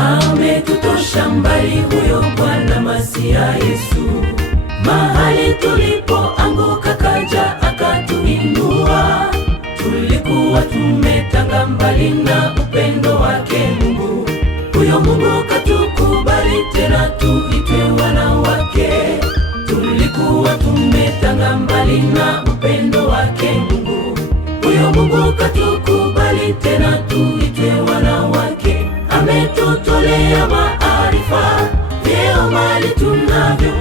Ametutosha mbali huyo Bwana Masia Yesu. Mahali tulipoanguka kaja akatuinua. Tulikuwa tumetanga mbali na upendo wake Mungu. Huyo Mungu katukubali tena tuitwe wana wake. Tulikuwa tumetanga mbali na upendo wake Mungu. Huyo Mungu katukubali tena tuitwe wana wake. Ametutolea maarifa, vyeo mali tunavyo,